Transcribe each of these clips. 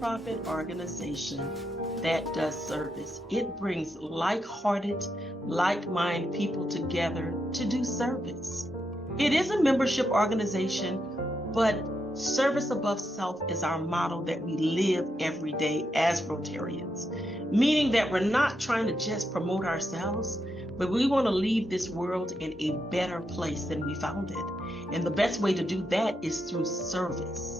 nonprofit organization that does service. It brings like-hearted, like-minded people together to do service. It is a membership organization, but service above self is our model that we live every day as Rotarians, meaning that we're not trying to just promote ourselves, but we want to leave this world in a better place than we found it. And the best way to do that is through service.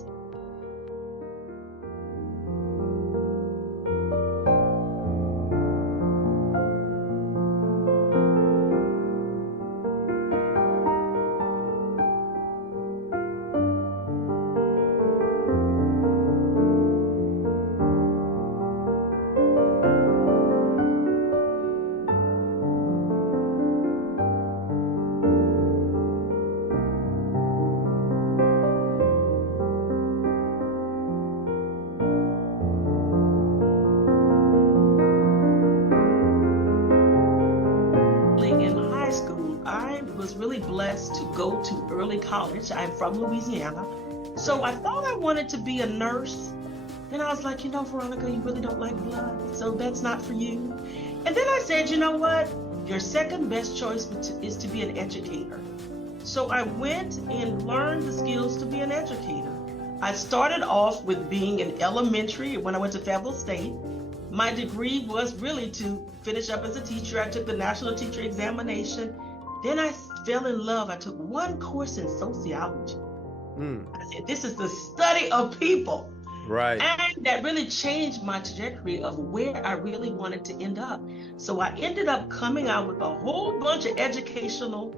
In high school, I was really blessed to go to early college. I'm from Louisiana. So I thought I wanted to be a nurse. Then I was like, Veronica, you really don't like blood, so that's not for you. And then I said, you know what? Your second best choice is to be an educator. So I went and learned the skills to be an educator. I started off with being in elementary when I went to Fayetteville State. My degree was really to finish up as a teacher. I took the national teacher examination. Then I fell in love. I took one course in sociology. I said, this is the study of people. Right. And that really changed my trajectory of where I really wanted to end up. So I ended up coming out with a whole bunch of educational,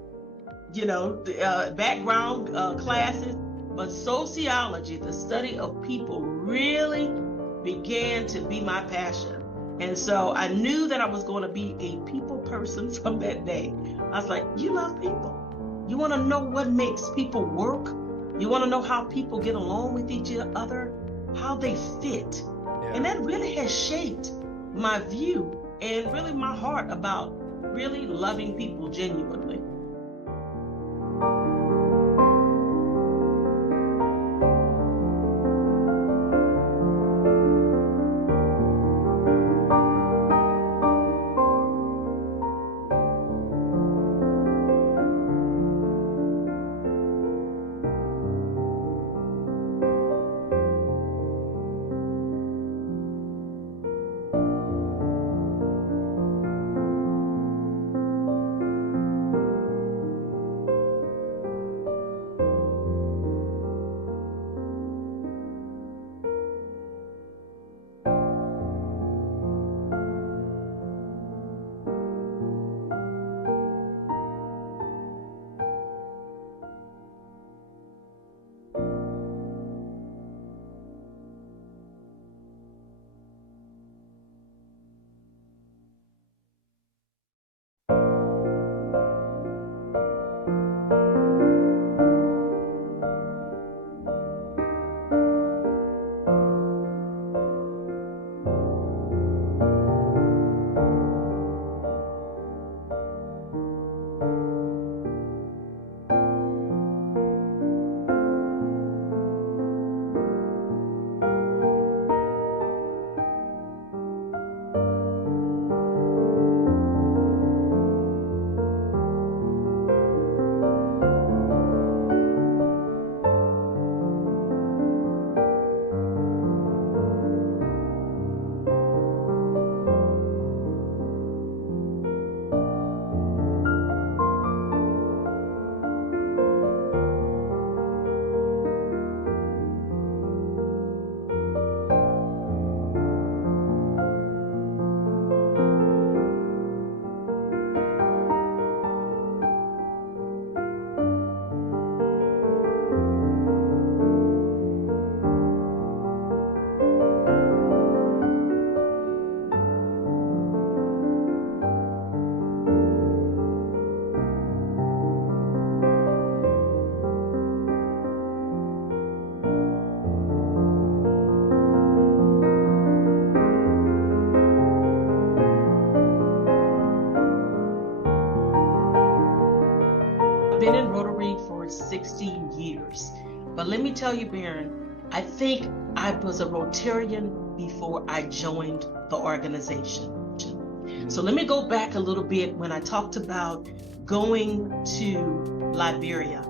background classes. But sociology, the study of people, really began to be my passion. And so I knew that I was going to be a people person from that day. I was like, you love people. You want to know what makes people work. You want to know how people get along with each other, how they fit. Yeah. And that really has shaped my view and really my heart about really loving people genuinely. been in Rotary for 16 years. But let me tell you, Baron, I think I was a Rotarian before I joined the organization. So let me go back a little bit when I talked about going to Liberia.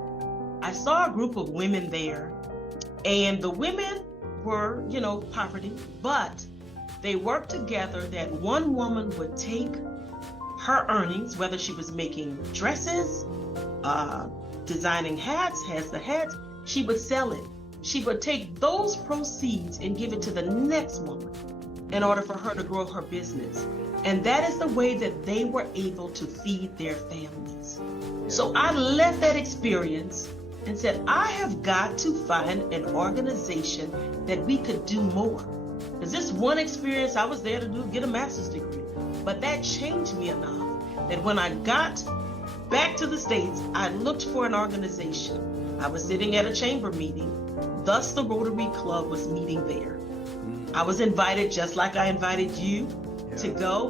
I saw a group of women there, and the women were, poverty, but they worked together that one woman would take her earnings, whether she was making dresses, designing hats, she would sell it. She would take those proceeds and give it to the next woman in order for her to grow her business. And that is the way that they were able to feed their families. So I left that experience and said, I have got to find an organization that we could do more. Because this one experience I was there to get a master's degree. But that changed me enough that when I got back to the States, I looked for an organization. I was sitting at a chamber meeting. Thus, the Rotary Club was meeting there. I was invited, just like I invited you, to go,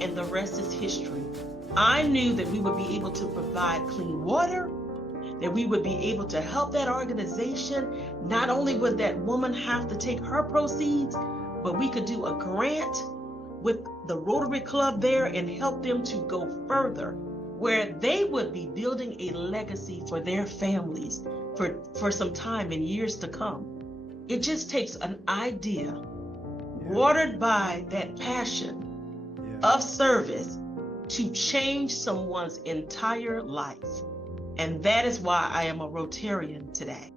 and the rest is history. I knew that we would be able to provide clean water, that we would be able to help that organization. Not only would that woman have to take her proceeds, but we could do a grant with the Rotary Club there and help them to go further, where they would be building a legacy for their families for some time and years to come. It just takes an idea watered by that passion of service to change someone's entire life. And that is why I am a Rotarian today.